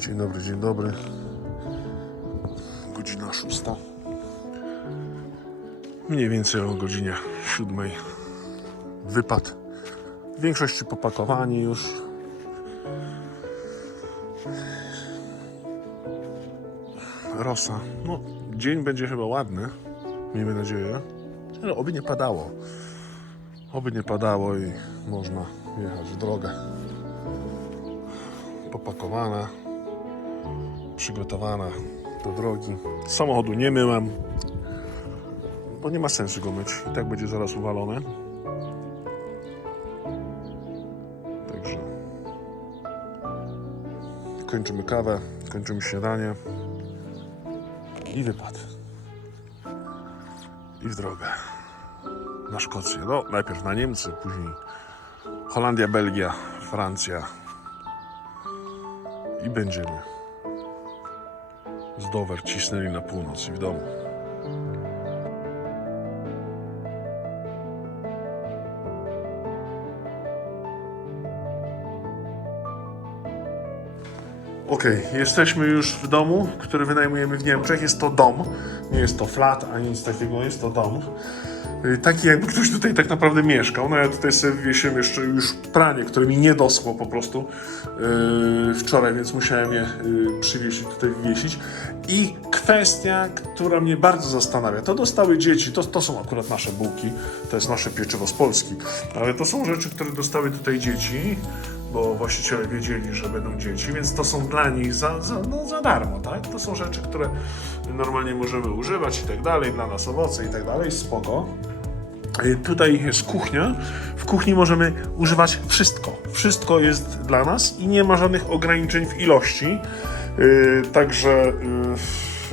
Dzień dobry, dzień dobry. Godzina szósta. Mniej więcej o godzinie siódmej wypad. W większości popakowani już. Rosa. No, dzień będzie chyba ładny. Miejmy nadzieję. Ale oby nie padało. Oby nie padało i można jechać w drogę. Popakowana, przygotowana do drogi. Samochodu nie myłem, bo nie ma sensu go myć. I tak będzie zaraz uwalone. Także kończymy kawę, kończymy śniadanie i wypad. I w drogę na Szkocję. No, najpierw na Niemcy, później Holandia, Belgia, Francja. I będziemy z Dover cisnęli na północ i w domu. Okej, jesteśmy już w domu, który wynajmujemy w Niemczech. Jest to dom, nie jest to flat ani nic takiego, jest to dom. Y, Taki jakby ktoś tutaj tak naprawdę mieszkał. No ja tutaj sobie wywiesiłem jeszcze już pranie, które mi nie doschło po prostu yy, wczoraj, więc musiałem je yy, przywiesić, tutaj wywiesić. I kwestia, która mnie bardzo zastanawia, to dostały dzieci, to, to są akurat nasze bułki, to jest nasze pieczywo z Polski, ale to są rzeczy, które dostały tutaj dzieci, bo właściciele wiedzieli, że będą dzieci, więc to są dla nich za, za, no, za darmo, tak? To są rzeczy, które normalnie możemy używać i tak dalej, dla nas owoce i tak dalej, spoko. Y, Tutaj jest kuchnia. W kuchni możemy używać wszystko. Wszystko jest dla nas i nie ma żadnych ograniczeń w ilości. Yy, także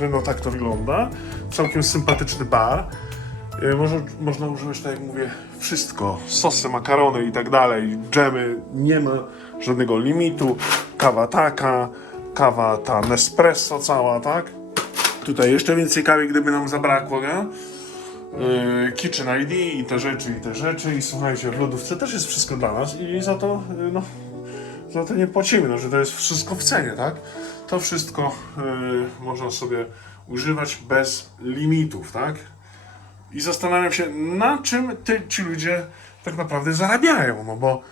yy, no tak to wygląda. Całkiem sympatyczny bar. Można, można używać, tak jak mówię, wszystko. Sosy, makarony i tak dalej, dżemy. Nie ma żadnego limitu. Kawa taka, kawa ta Nespresso cała, tak? Tutaj jeszcze więcej kawy, gdyby nam zabrakło, nie? Yy, Kitchen ID i te rzeczy, i te rzeczy. I słuchajcie, w lodówce też jest wszystko dla nas i za to, yy, no, za to nie płacimy, no, że to jest wszystko w cenie, tak? To wszystko yy, można sobie używać bez limitów, tak? I zastanawiam się, na czym ty, ci ludzie tak naprawdę zarabiają, no bo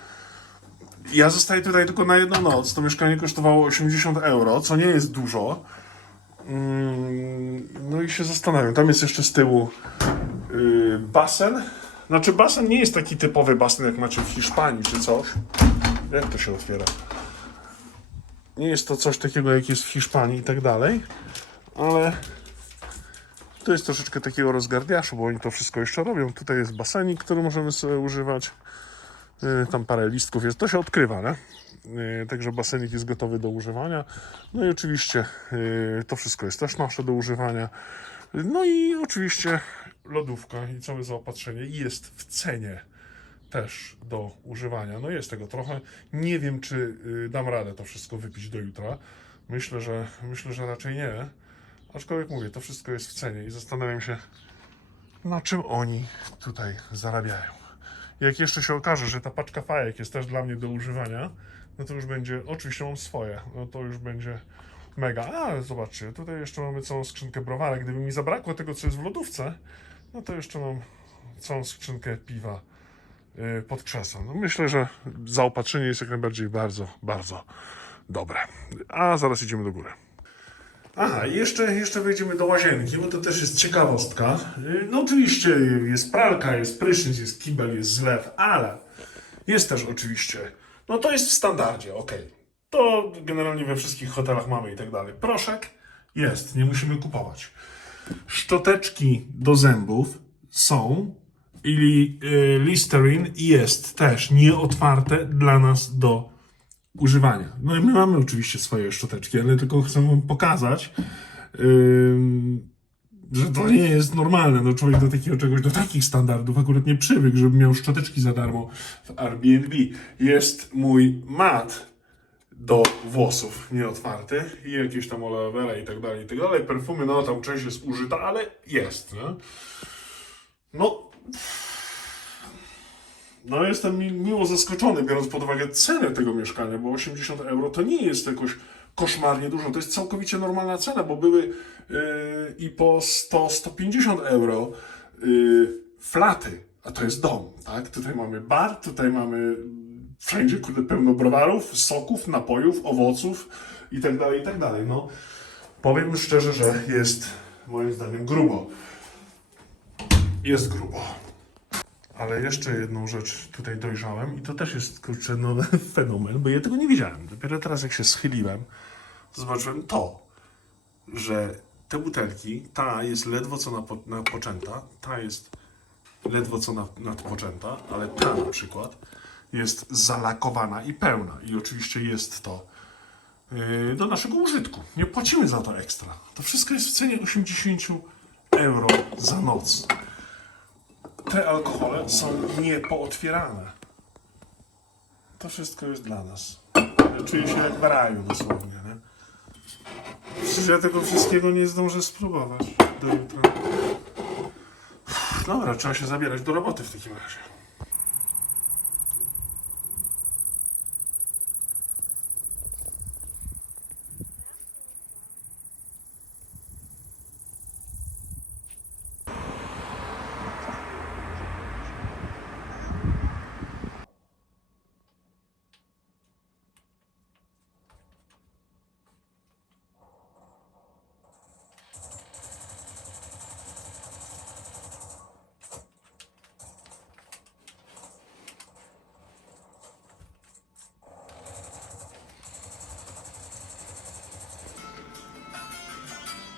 ja zostaję tutaj tylko na jedną noc. To mieszkanie kosztowało 80 euro, co nie jest dużo. Mm, No i się zastanawiam. Tam jest jeszcze z tyłu basen. Znaczy basen nie jest taki typowy basen, jak macie w Hiszpanii czy coś. Jak to się otwiera? Nie jest to coś takiego, jak jest w Hiszpanii i tak dalej, ale to jest troszeczkę takiego rozgardiaszu, bo oni to wszystko jeszcze robią. Tutaj jest basenik, który możemy sobie używać. Yy, Tam parę listków jest. To się odkrywa, nie? Yy, Także basenik jest gotowy do używania. No i oczywiście yy, to wszystko jest też nasze do używania. No i oczywiście lodówka i całe zaopatrzenie jest w cenie też do używania. No jest tego trochę. Nie wiem, czy y, dam radę to wszystko wypić do jutra. Myślę, że myślę, że raczej nie. Aczkolwiek mówię, to wszystko jest w cenie i zastanawiam się, na czym oni tutaj zarabiają. Jak jeszcze się okaże, że ta paczka fajek jest też dla mnie do używania, no to już będzie, oczywiście mam swoje, no to już będzie mega. A, zobaczcie, tutaj jeszcze mamy całą skrzynkę browarek. Gdyby mi zabrakło tego, co jest w lodówce, no to jeszcze mam całą skrzynkę piwa y, pod krzesłem. No myślę, że zaopatrzenie jest jak najbardziej bardzo, bardzo dobre. A zaraz idziemy do góry. Aha, jeszcze, jeszcze wejdziemy do łazienki, bo to też jest ciekawostka. Y, No oczywiście jest pralka, jest prysznic, jest kibel, jest zlew, ale jest też oczywiście, no to jest w standardzie, ok. To generalnie we wszystkich hotelach mamy i tak dalej. Proszek jest, nie musimy kupować. Szczoteczki do zębów są i y, Listerine jest też nieotwarte dla nas do używania. No i my mamy oczywiście swoje szczoteczki, ale tylko chcę wam pokazać, że to nie jest normalne. No człowiek do takiego czegoś, do takich standardów akurat nie przywykł, żeby miał szczoteczki za darmo w Airbnb. Jest mój mat do włosów nieotwarty i jakieś tam aloe vera i tak dalej, i tak dalej. Perfumy, no tam część jest użyta, ale jest, nie? No, no jestem mi- miło zaskoczony, biorąc pod uwagę cenę tego mieszkania, bo 80 euro to nie jest jakoś koszmarnie dużo. To jest całkowicie normalna cena, bo były yy, i po 100-150 euro yy, flaty, a to jest dom, tak? Tutaj mamy bar, tutaj mamy wszędzie kurde, pełno browarów, soków, napojów, owoców i tak dalej, i tak dalej. No, powiem szczerze, że jest moim zdaniem grubo. Jest grubo. Ale jeszcze jedną rzecz tutaj dojrzałem i to też jest kurczę no, fenomen, bo ja tego nie widziałem. Dopiero teraz jak się schyliłem, zobaczyłem to, że te butelki, ta jest ledwo co napo, napoczęta, ta jest ledwo co na- nadpoczęta, ale ta na przykład jest zalakowana i pełna. I oczywiście jest to yy, do naszego użytku. Nie płacimy za to ekstra. To wszystko jest w cenie 80 euro za noc. Te alkohole są niepootwierane. To wszystko jest dla nas. Ja czuję się jak w raju dosłownie, nie? Przecież ja tego wszystkiego nie zdążę spróbować do jutra. Dobra, trzeba się zabierać do roboty w takim razie.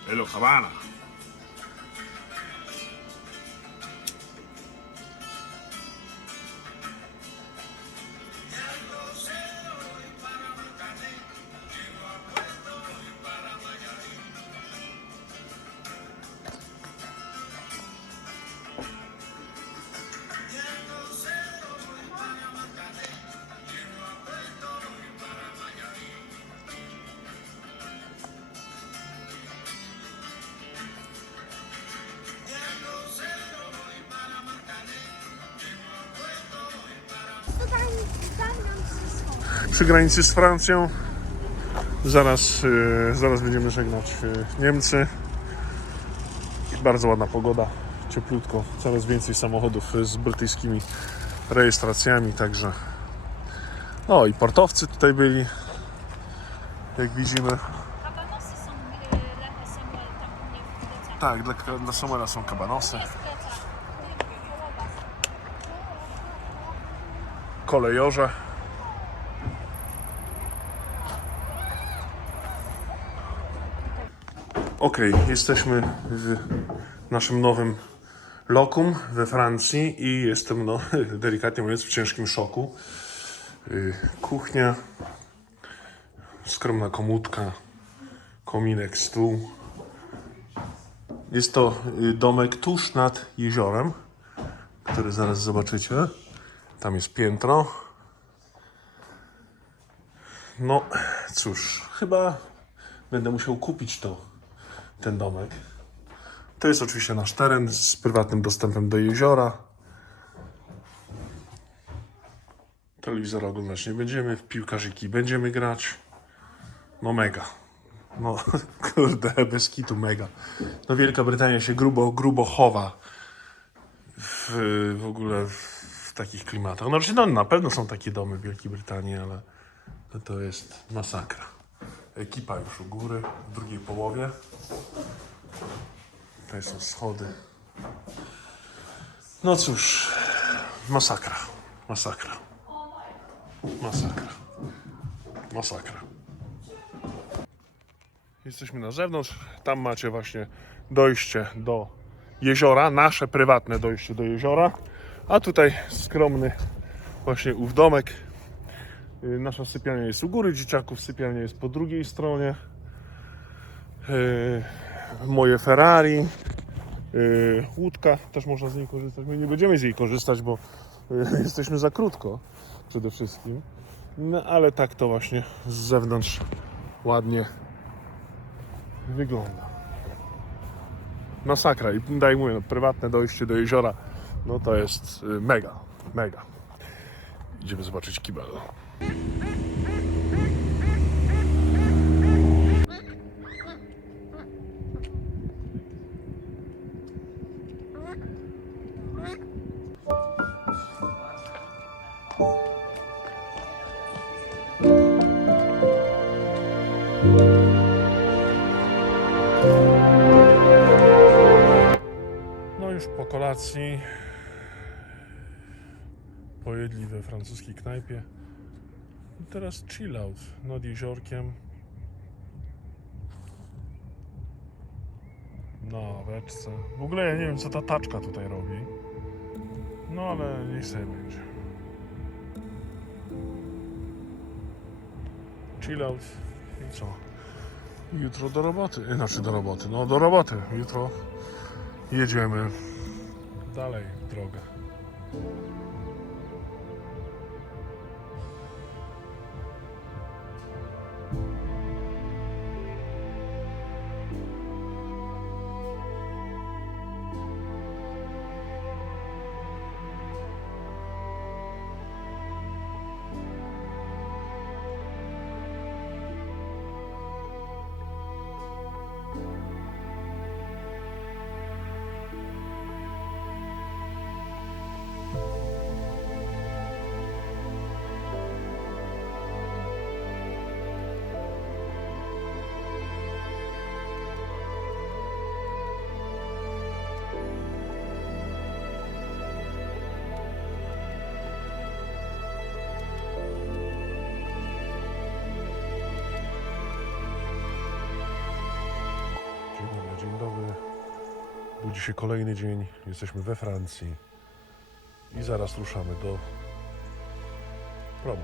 de los Habana. Przy granicy z Francją. Zaraz, e, zaraz będziemy żegnać e, Niemcy. Bardzo ładna pogoda, cieplutko. Coraz więcej samochodów e, z brytyjskimi rejestracjami, także. O, i portowcy tutaj byli. Jak widzimy. Kabanosy są y, tam. Tak, dla, dla Samuela są kabanosy. Kolejorze. Ok, jesteśmy w naszym nowym lokum we Francji i jestem, no, delikatnie mówiąc, w ciężkim szoku. Y, Kuchnia, skromna komódka, kominek, stół. Jest to y, domek tuż nad jeziorem, który zaraz zobaczycie. Tam jest piętro. No, cóż, chyba będę musiał kupić to, ten domek. To jest oczywiście nasz teren z prywatnym dostępem do jeziora. Telewizora oglądać nie będziemy, w piłkarzyki będziemy grać. No mega. No kurde, bez kitu mega. No Wielka Brytania się grubo, grubo chowa w, w ogóle w, takich klimatach. Znaczy, no, na pewno są takie domy w Wielkiej Brytanii, ale to jest masakra. Ekipa już u góry, w drugiej połowie. Tutaj są schody. No cóż, masakra, masakra, masakra, masakra. Jesteśmy na zewnątrz. Tam macie właśnie dojście do jeziora, nasze prywatne dojście do jeziora. A tutaj skromny właśnie ów domek. Y, Nasza sypialnia jest u góry dzieciaków, sypialnia jest po drugiej stronie. Y, Moje Ferrari. y, Łódka, też można z niej korzystać. My nie będziemy z niej korzystać, bo jesteśmy za krótko przede wszystkim. No ale tak to właśnie z zewnątrz ładnie wygląda. Masakra i daj mówię, no, prywatne dojście do jeziora, no to jest mega, mega. Idziemy zobaczyć kibel. No już po kolacji pojedli we francuskiej knajpie. I teraz chill out nad jeziorkiem. Na beczce. W ogóle ja nie wiem co ta taczka tutaj robi. No ale niech sobie będzie. Chill out i co? Jutro do roboty. Znaczy do roboty. No do roboty. Jutro jedziemy dalej w drogę. Się kolejny dzień. Jesteśmy we Francji. I zaraz ruszamy do promu.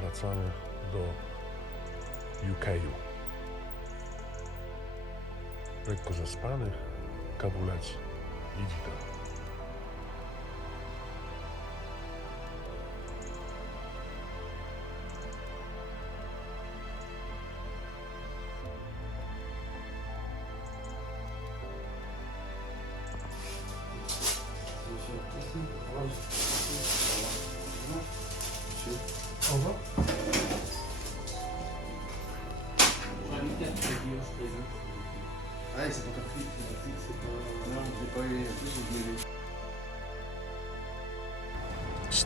Wracamy do UK'u. Lekko zaspany, kabulec i dzida.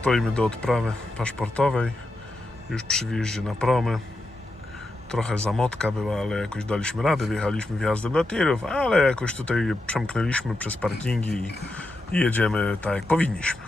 Stoimy do odprawy paszportowej. Już przy wjeździe na promy. Trochę zamotka była, ale jakoś daliśmy radę. Wjechaliśmy wjazdem do tirów, ale jakoś tutaj przemknęliśmy przez parkingi i, i jedziemy tak jak powinniśmy.